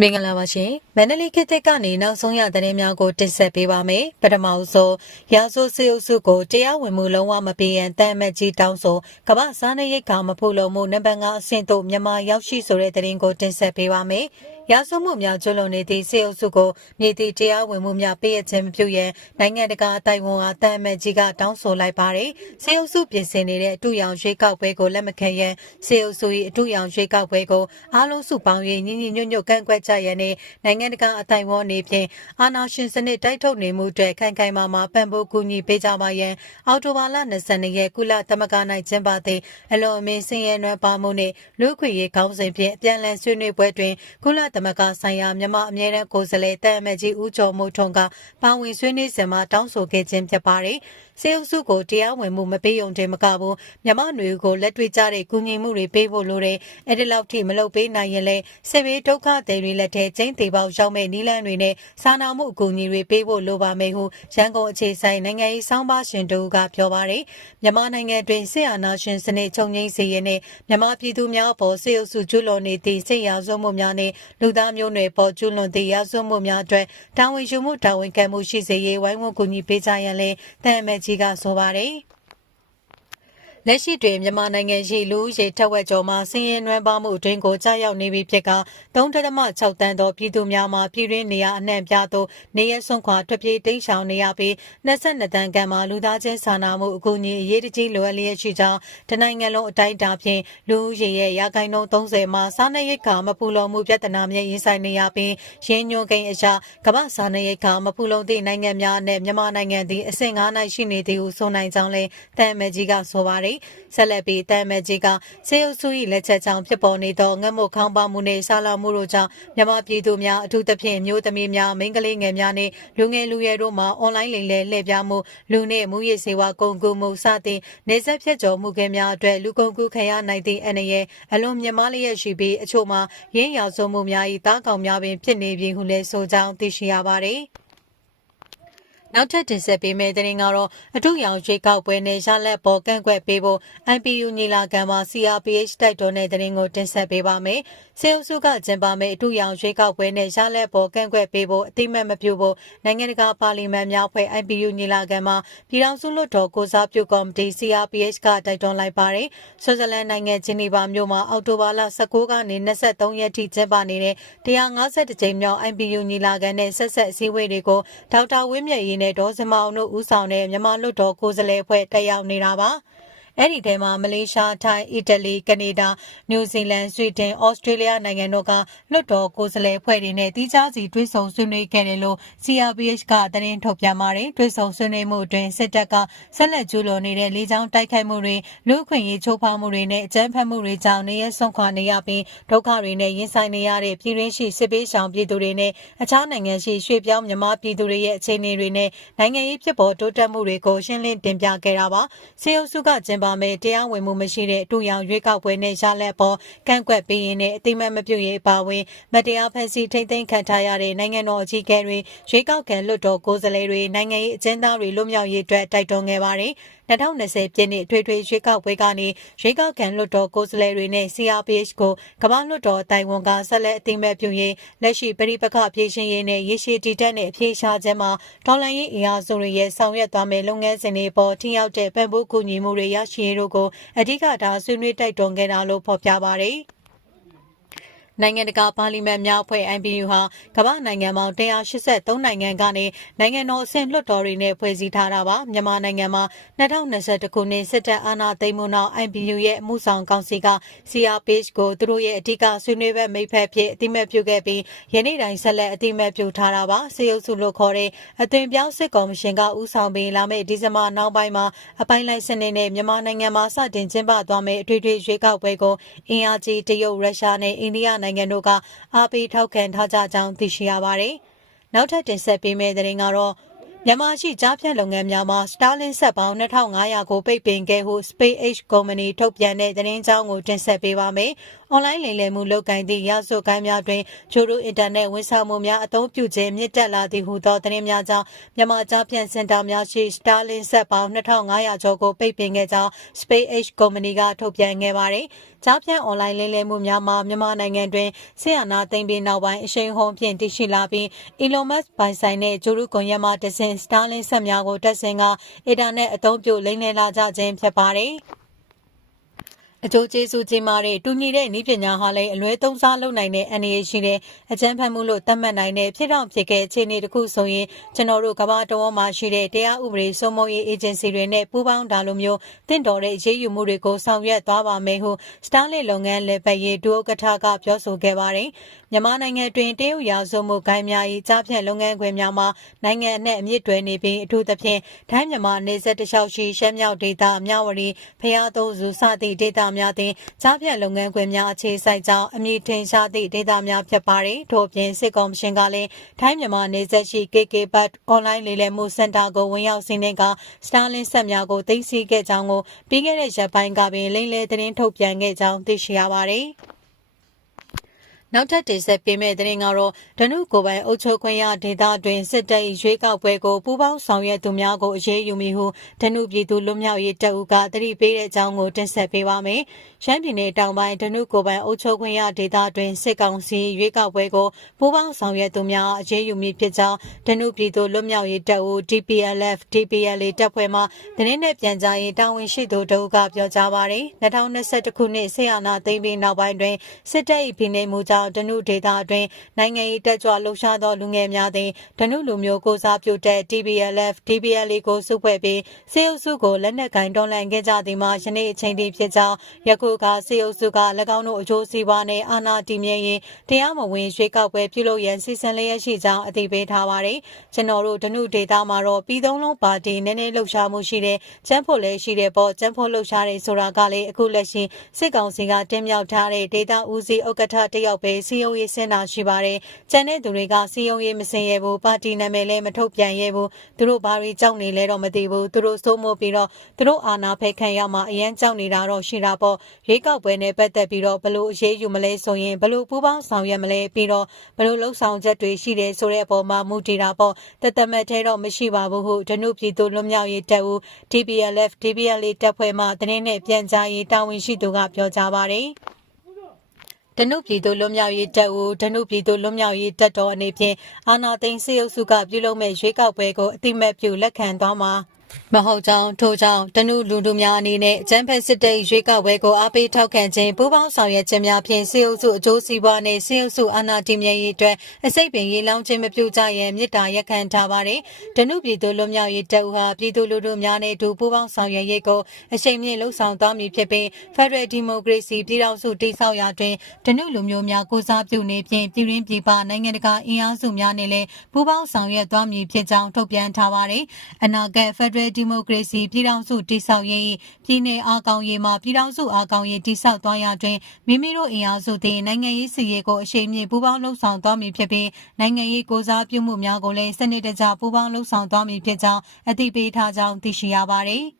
မင်္ဂလာပါရှင်မန္တလေးခေတ်သစ်ကနေနောက်ဆုံးရသတင်းများကိုတင်ဆက်ပေးပါမယ်ပထမဆုံးရာဇိုစေအုပ်စုကိုတရားဝင်မှုလုံးဝမပေးရန်တန်မကြီးတောင်းဆိုကမ္ဘာစားနပ်ရိက္ခာမဖို့လုံမှုနံပါတ်5အဆင့်သို့မြန်မာရောက်ရှိဆိုတဲ့သတင်းကိုတင်ဆက်ပေးပါမယ်ရာဇဝမှုများကျွလွန်နေသည့်စေအုပ်စုကိုမြေတီတရားဝင်မှုများပေးအပ်ခြင်းမပြုရန်နိုင်ငံတကာအတိုင်းဝန်အားတန်အမတ်ကြီးကတောင်းဆိုလိုက်ပါတယ်။စေအုပ်စုပြင်ဆင်နေတဲ့အတူရောင်ရွေးကောက်ပွဲကိုလက်မခံရန်စေအုပ်စု၏အတူရောင်ရွေးကောက်ပွဲကိုအားလုံးစုပေါင်း၍ညီညီညွတ်ညွတ်ကန့်ကွက်ကြရန်နှင့်နိုင်ငံတကာအတိုင်းဝန်အနေဖြင့်အာဏာရှင်စနစ်တိုက်ထုတ်နေမှုအတွက်ခိုင်ခိုင်မာမာပံ့ပိုးကူညီပေးကြပါရန်အော်တိုဘာလ22ရက်ကုလသမဂ္ဂ၌ကျင်းပသည့်အလွန်အမင်းဆင်းရဲနွမ်းပါမှုနှင့်လူ့ခွင့်ရေးခေါင်းစဉ်ဖြင့်အပြန်အလှန်ဆွေးနွေးပွဲတွင်ကုလသမဂ္ဂဆိုင်ရာမြန်မာအမြဲတမ်းကိုယ်စားလှယ်တန်အမတ်ကြီးဦးကျော်မိုးထွန်းကပါဝင်ဆွေးနွေးစင်မှာတောင်းဆိုခဲ့ခြင်းဖြစ်ပါတယ်။စေအုပ်စုကိုတရားဝင်မှုမပေးုံတည်းမကဘူးမြမနွေကိုလက်တွေ့ကြတဲ့ကူညီမှုတွေပေးဖို့လိုတယ်အဲ့ဒီလောက်ထိမလုပ်ပေးနိုင်ရင်လည်းဆေးဘေးဒုက္ခတွေတွေလက်ထဲကျင်းသေးပေါက်ရောက်မဲ့နီလန်းတွေနဲ့စာနာမှုအကူအညီတွေပေးဖို့လိုပါမယ်ဟုရန်ကုန်အခြေဆိုင်နိုင်ငံရေးစောင်းပါရှင်တို့ကပြောပါတယ်မြမနိုင်ငံတွင်စစ်အာဏာရှင်စနစ်ချုပ်ငြိမ်းစေရနဲ့မြမပြည်သူများပေါ်စေအုပ်စုကျူးလွန်နေသည့်စစ်ရာဇဝတ်မှုများနဲ့လူသားမျိုးနွယ်ပေါ်ကျူးလွန်သည့်ရာဇဝတ်မှုများအတွက်တာဝန်ယူမှုတာဝန်ခံမှုရှိစေရေးဝိုင်းဝန်းကူညီပေးကြရန်လည်းတန်အမတ်ကြီးကဆိုပါတယ်။လက်ရှိတွင်မြန်မာနိုင်ငံရေလူရေထက်ဝက်ကျော်မှာဆင်းရဲနွမ်းပါမှုတွင်ကိုကြားရောက်နေပြီဖြစ်က3.6တန်းသောပြည်သူများမှာပြည်တွင်းနေရာအနှံ့ပြားသို့နေရစွန့်ခွာထွက်ပြေးတိမ်းရှောင်နေရပြီး22တန်းကံမှာလူသားချင်းစာနာမှုအကူအညီအရေးတကြီးလိုအပ်လျက်ရှိကြောင်းတနိုင်ငံလုံးအတိုင်းအတာဖြင့်လူဦးရေရဲ့ရာခိုင်နှုန်း30မှာစားနပ်ရိက္ခာမပူလုံမှုပြဿနာမြင့်ရင်ဆိုင်နေရပြီးရင်းညွှန်းကိန်းအရာကမ္ဘာစားနပ်ရိက္ခာမပူလုံသည့်နိုင်ငံများနဲ့မြန်မာနိုင်ငံသည်အဆင့်၅၌ရှိနေသည်ဟုဆိုနိုင်ကြောင်းလည်းတန်မဲကြီးကဆိုပါတယ်ပါတယ်။ဆက်လက်ပြီးတန်မကြီးကစေယုပ်စု၏လက်ချက်ကြောင့်ဖြစ်ပေါ်နေသောငတ်မုတ်ခေါင်းပါမှုနှင့်ဆာလာမှုတို့ကြောင့်မြန်မာပြည်သူများအထူးသဖြင့်မျိုးသမီးများမိန်းကလေးငယ်များနှင့်လူငယ်လူရွယ်တို့မှာအွန်လိုင်းလိမ်လည်လှည့်ပြမှုလူနှင့်မူရစ်စေဝါကုန်ကူမှုစသည့်နေဆက်ဖြတ်ကျော်မှုခင်များအတွက်လူကုန်ကူခံရနိုင်သည့်အနေနဲ့အလွန်မြင့်မားလျက်ရှိပြီးအချို့မှာရင်းရာစုံမှုများ၏တားကောင်များပင်ဖြစ်နေပြီဟုလည်းဆိုကြောင်းသိရှိရပါတယ်။နောက်ထပ်တင်ဆက်ပေးမယ့်သတင်းကတော့အထုရောင်ရွေးကောက်ပွဲနဲ့ရလက်ပေါ်ကန့်ကွက်ပေးဖို့ IPU ညီလာခံမှာ CRPH တိုက်တွန်းတဲ့သတင်းကိုတင်ဆက်ပေးပါမယ်။စေအုပ်စုကကျင်းပမယ့်အထုရောင်ရွေးကောက်ပွဲနဲ့ရလက်ပေါ်ကန့်ကွက်ပေးဖို့အတိမတ်မပြုဖို့နိုင်ငံတကာပါလီမန်များဖွဲ့ IPU ညီလာခံမှာပြည်ထောင်စုလွှတ်တော်ကိုစားပြုကော်မတီ CRPH ကတိုက်တွန်းလိုက်ပါတယ်။ဆွစ်ဇာလန်နိုင်ငံဂျီနီဗာမြို့မှာအောက်တိုဘာလ19ကနေ23ရက်ထိကျင်းပနေတဲ့151ကြိမ်မြောက် IPU ညီလာခံနဲ့ဆက်ဆက်အစည်းအဝေးတွေကိုဒေါက်တာဝင်းမြတ်နဲ့ဒေါ်စမောင်တို့ဦးဆောင်တဲ့မြန်မာလွတ်တော်ကိုယ်စားလှယ်အဖွဲ့တက်ရောက်နေတာပါ။အဲ့ဒီထဲမှာမလေးရှား၊ထိုင်း၊အီတလီ၊ကနေဒါ၊နယူးဇီလန်၊ဆွီဒင်၊ဩစတြေးလျနိုင်ငံတို့ကလွှတ်တော်ကိုယ်စားလှယ်ဖွဲ့တွေနဲ့တရားစီတွဲဆုံဆွေးနွေးခဲ့တယ်လို့ CRPH ကသတင်းထုတ်ပြန်ပါတယ်။တွဲဆုံဆွေးနွေးမှုအတွင်းစစ်တပ်ကဆက်လက်ကျူးလွန်နေတဲ့လေကြောင်းတိုက်ခိုက်မှုတွေ၊လူ့အခွင့်အရေးချိုးဖောက်မှုတွေနဲ့အကြမ်းဖက်မှုတွေကြောင့်နေရဆုံးခွာနေရပြီးဒုက္ခတွေနဲ့ရင်ဆိုင်နေရတဲ့ပြည်တွင်းရှိစစ်ပေးဆောင်ပြည်သူတွေနဲ့အခြားနိုင်ငံရှိရွှေ့ပြောင်းမြန်မာပြည်သူတွေရဲ့အခြေအနေတွေနဲ့နိုင်ငံရေးဖြစ်ပေါ်တိုးတက်မှုတွေကိုရှင်းလင်းတင်ပြခဲ့တာပါ။စေယုစုကကျင်းပပါမယ်တရားဝင်မှုမရှိတဲ့တူရောင်ရွေးကောက်ပွဲနဲ့ရလက်ပေါ်ကန့်ကွက်ပေးရင်းနဲ့အတိမတ်မပြုတ်ရေးအပါဝင်မတရားဖက်စီထိမ့်သိမ်းခံထားရတဲ့နိုင်ငံတော်အကြီးအကဲတွေရွေးကောက်ခံလွှတ်တော်ကိုယ်စားလှယ်တွေနိုင်ငံရေးအကျဉ်းသားတွေလွတ်မြောက်ရေးအတွက်တိုက်တွန်းခဲ့ပါတယ်။2020ပြည့်နှစ်ထွေထွေရွေးကောက်ပွဲကနေရွေးကောက်ခံလွှတ်တော်ကိုယ်စားလှယ်တွေနဲ့ CRPH ကိုကမ္ဘာလွှတ်တော်တိုင်ဝန်ကဆက်လက်အသိမဲ့ပြုရင်းလက်ရှိပြည်ပကပြည်ရှင်ရေးနဲ့ရေရှည်တည်တတ်တဲ့အပြေရှားခြင်းမှာတော်လှန်ရေးအင်အားစုတွေရဲ့ဆောင်ရွက်သွားမယ်လုပ်ငန်းစဉ်တွေပေါ်ထိရောက်တဲ့ပံ့ပိုးကူညီမှုတွေရရှိရေးတို့ကိုအဓိကထားဆွေးနွေးတိုက်တွန်းခဲ့တာလို့ဖော်ပြပါရယ်။နိုင်ငံတကာပါလီမန်များအဖွဲ့ IPU ဟာကမ္ဘာနိုင်ငံပေါင်း183နိုင်ငံကနေနိုင်ငံတော်အဆင့်လွှတ်တော်တွေနဲ့ဖွဲ့စည်းထားတာပါမြန်မာနိုင်ငံမှာ2021ခုနှစ်စစ်တပ်အာဏာသိမ်းမှုနောက် IPU ရဲ့မှုဆောင်ကောင်စီက CRPH ကိုသူတို့ရဲ့အဓိကဆွေးနွေးပွဲမိတ်ဖက်ဖြစ်အတိမတ်ပြုခဲ့ပြီးယနေ့တိုင်ဆက်လက်အတိမတ်ပြုထားတာပါစေယုပ်စုလို့ခေါ်တဲ့အသွင်ပြောင်းစစ်ကော်မရှင်ကဦးဆောင်ပြီးလာမယ့်ဒီဇင်ဘာနောက်ပိုင်းမှာအပိုင်းလိုက်စနစ်နဲ့မြန်မာနိုင်ငံမှာစတင်ကျင်းပသွားမယ့်အထွေထွေရွေးကောက်ပွဲကိုအင်အားကြီးတရုတ်ရုရှားနဲ့အိန္ဒိယနိုင်ငံနိုင်ငံတို့ကအားပေးထောက်ခံထားကြကြောင်း သိရှိရပါတယ်။နောက်ထပ်တင်ဆက်ပေးမယ့်သတင်းကတော့မြန်မာရှိကြားဖြန့်လုပ်ငန်းများမှာ Starlink ဆက်ပေါင်း2500ကိုပိတ်ပင်ခဲ့ဟု SpaceX ကုမ္ပဏီထုတ်ပြန်တဲ့သတင်းကြောင်းကိုတင်ဆက်ပေးပါမယ်။အွန်လိုင်းလိမ်လည်မှုလုပ်ကိုင်သည့်ရာဇဝတ်ကိုင်းများတွင်ဂျိုရိုအင်တာနက်ဝန်ဆောင်မှုများအသုံးပြုခြင်းမြင့်တက်လာသည်ဟုသောသတင်းများကြောင့်မြန်မာအကြမ်းပြန်စင်တာများရှိ Starlink ဆက်ပေါင်း2500ကျော်ကိုပိတ်ပင်ခဲ့ကြောင်း SpaceX ကုမ္ပဏီကထုတ်ပြန်ခဲ့ပါတယ်။ကြားပြန်အွန်လိုင်းလိမ်လည်မှုများမှာမြန်မာနိုင်ငံတွင်ဆီယနာသိမ့်ပြီးနောက်ပိုင်းအရှိန်ဟုန်ဖြင့်တရှိလာပြီး Elon Musk ပိုင်ဆိုင်တဲ့ဂျိုရိုကွန်ရက်မှတစဉ် Starlink ဆက်များကိုတက်ဆင်ကအင်တာနက်အသုံးပြုလိမ်လည်လာကြခြင်းဖြစ်ပါတယ်။အကျိုးကျေးဇူးကြီးမားတဲ့တူညီတဲ့နည်းပညာဟာလည်းအလွဲသုံးစားလုပ်နိုင်တဲ့အန္တရာယ်ရှိတဲ့အကြမ်းဖက်မှုလို့သတ်မှတ်နိုင်တဲ့ဖြစ်တော့ဖြစ်ခဲ့အခြေအနေတစ်ခုဆိုရင်ကျွန်တော်တို့ကမ္ဘာတော်မှာရှိတဲ့တရားဥပဒေစိုးမိုးရေးအေဂျင်စီတွေနဲ့ပူးပေါင်းတာလိုမျိုးတင့်တော်တဲ့ရေးယူမှုတွေကိုဆောင်ရွက်သွားပါမယ်ဟုစတားလက်လုပ်ငန်းလက်ပတ်ရေးဒုဥက္ကဋ္ဌကပြောဆိုခဲ့ပါတယ်။မြန်မာနိုင်ငံတွင်တရုတ်ရာဇဝမှုဂိုင်းများ၏ကြားဖြတ်လုပ်ငန်းခွင်များမှာနိုင်ငံအနှံ့အမြင့်တွယ်နေပြီးအထူးသဖြင့်ထိုင်းမြန်မာနေဆက်တလျှောက်ရှိရှမ်းမြောက်ဒေသမြဝတီဖျားသုံးစုစသည့်ဒေသများသည်ကြားဖြတ်လုပ်ငန်းခွင်များအခြေစိုက်ကြောင်းအမည်ထင်ရှားသည့်ဒေတာများဖြစ်ပါသည် ထို့ပြင်စစ်ကောင်ရှင်ကလည်းထိုင်းမြန်မာနေဆက်ရှိ KK Bat Online လေလည်မှုစင်တာကိုဝင်ရောက်စီးနှင်က Starlink ဆက်များကိုသိမ်းဆည်းခဲ့ကြောင်းကိုပြီးခဲ့တဲ့ရက်ပိုင်းကပင်လိမ့်လည်သတင်းထုတ်ပြန်ခဲ့ကြောင်းသိရှိရပါသည်။နောက်ထပ်တင်ဆက်ပေးမယ့်သတင်းကတော့ဒနုကိုပိုင်အုပ်ချုပ်ခွင့်ရဒေသတွင်စစ်တပ်၏ရွေးကောက်ပွဲကိုပူးပေါင်းဆောင်ရွက်သူများကိုအရေးယူမိဟုဒနုပြည်သူလူမျိုးရေးတပ်ဦးကတတိပေးတဲ့အကြောင်းကိုတင်ဆက်ပေးပါမယ်။ရှမ်းပြည်နယ်တောင်ပိုင်းဒနုကိုပိုင်အုပ်ချုပ်ခွင့်ရဒေသတွင်စစ်ကောင်စီရွေးကောက်ပွဲကိုပူးပေါင်းဆောင်ရွက်သူများအရေးယူမိဖြစ်ကြောင်းဒနုပြည်သူလူမျိုးရေးတပ်ဦး DPLF DPLA တပ်ဖွဲ့မှသတင်းနဲ့ပြန်ကြားရေးတာဝန်ရှိသူတို့ကပြောကြားပါရယ်2021ခုနှစ်ဆေးရနာသိမ်းပြီးနောက်ပိုင်းတွင်စစ်တပ်၏ဖိနှိပ်မှုကြောင့်ကြောင့်ဓနုဒေသအတွင်းနိုင်ငံရေးတက်ကြွလှုပ်ရှားသောလူငယ်များသည်ဓနုလူမျိုးကိုစားပြုတဲ့ TBLF TBLA ကိုစုဖွဲ့ပြီးစေအုပ်စုကိုလက်နက်ကင်တွန်းလှန်ခဲ့ကြသည်မှာယနေ့အချိန်ထိဖြစ်ကြောင်းယခုကစေအုပ်စုက၎င်းတို့အကျိုးစီးပွားနှင့်အာဏာတည်မြဲရေးတရားမဝင်ရွေးကောက်ပွဲပြုလုပ်ရန်စီစဉ်လျက်ရှိကြောင်းအသိပေးထားပါတယ်။ကျွန်တော်တို့ဓနုဒေသမှာတော့ပြည်သုံးလုံးပါတီနည်းနည်းလှုပ်ရှားမှုရှိတဲ့ကျန်းဖို့လည်းရှိတဲ့ပေါ့ကျန်းဖို့လှုပ်ရှားတယ်ဆိုတာကလည်းအခုလက်ရှိစစ်ကောင်စီကတင်းမြောက်ထားတဲ့ဒေသဦးစီးဥက္ကဋ္ဌတယောက်ပဲစီယုံရေးဆင်းတာရှိပါတယ်။ကျန်တဲ့သူတွေကစီယုံရေးမစင်ရဘူးပါတီနာမည်လည်းမထုတ်ပြန်ရဘူးသူတို့ဘာတွေကြောက်နေလဲတော့မသိဘူးသူတို့စိုးမိုးပြီးတော့သူတို့အာဏာဖယ်ခံရမှာအရန်ကြောက်နေတာတော့ရှိတာပေါ့ရေကောက်ပွဲနဲ့ပတ်သက်ပြီးတော့ဘလို့အရေးယူမလဲဆိုရင်ဘလို့ပူးပေါင်းဆောင်ရွက်မလဲပြီးတော့ဘလို့လှုပ်ဆောင်ချက်တွေရှိတယ်ဆိုတဲ့အပေါ်မှာမူတည်တာပေါ့တသမတ်ထဲတော့မရှိပါဘူးဟုဒနုပြည်သူလွတ်မြောက်ရေးတပ်ဦး DPLF DPLA တပ်ဖွဲ့မှတင်းနဲ့ပြန်ကြားရေးတာဝန်ရှိသူကပြောကြားပါတယ်။ဓနုပြည်သူလွတ်မြောက်ရေးတပ်ဦးဓနုပြည်သူလွတ်မြောက်ရေးတပ်တော်အနေဖြင့်အာဏာသိမ်းစစ်အုပ်စုကပြုလုပ်မဲ့ရွေးကောက်ပွဲကိုအတိမတ်ပြုလက်ခံသွားမှာမဟုတ်ကြောင်းထို့ကြောင့်တနုလူလူများအနေနဲ့အကြမ်းဖက်စစ်တပ်ရွေးကောက်ပွဲကိုအားပေးထောက်ခံခြင်းပူးပေါင်းဆောင်ရွက်ခြင်းများဖြင့်စစ်အုပ်စုအကျိုးစီးပွားနှင့်စစ်အုပ်စုအာဏာတည်မြဲရေးအတွက်အစိတ်ပင်ရေလောင်းခြင်းမပြုကြရန်မြစ်တာရက်ခံထားပါတယ်။တနုပြည်သူလူမျိုးရေးတပ်ဦးဟာပြည်သူလူထုများနဲ့အတူပူးပေါင်းဆောင်ရွက်ရေးကိုအချိန်မြင့်လှုံ့ဆော်သွားမည်ဖြစ်ပြီး Federal Democracy ပြည်ထောင်စုတည်ဆောက်ရာတွင်တနုလူမျိုးများကိုစားပြုနေဖြင့်ပြည်ရင်းပြည်ပနိုင်ငံတကာအင်အားစုများနဲ့လည်းပူးပေါင်းဆောင်ရွက်သွားမည်ဖြစ်ကြောင်းထုတ်ပြန်ထားပါတယ်။အနာဂတ် Federal နယ်ဒီမိုကရေစီပြည်ထောင်စုတည်ဆောက်ရေးပြည်내အားကောင်းရေးမှာပြည်ထောင်စုအားကောင်းရေးတည်ဆောက်သွားရတွင်မိမိတို့အင်အားစုသည်နိုင်ငံရေးစီရေးကိုအရှိန်မြင့်ပူးပေါင်းလှုပ်ဆောင်သွားမည်ဖြစ်ပြီးနိုင်ငံရေးကိုစားပြုမှုများကိုလည်းစနစ်တကျပူးပေါင်းလှုပ်ဆောင်သွားမည်ဖြစ်ကြောင်းအသိပေးထားကြောင်းသိရှိရပါသည်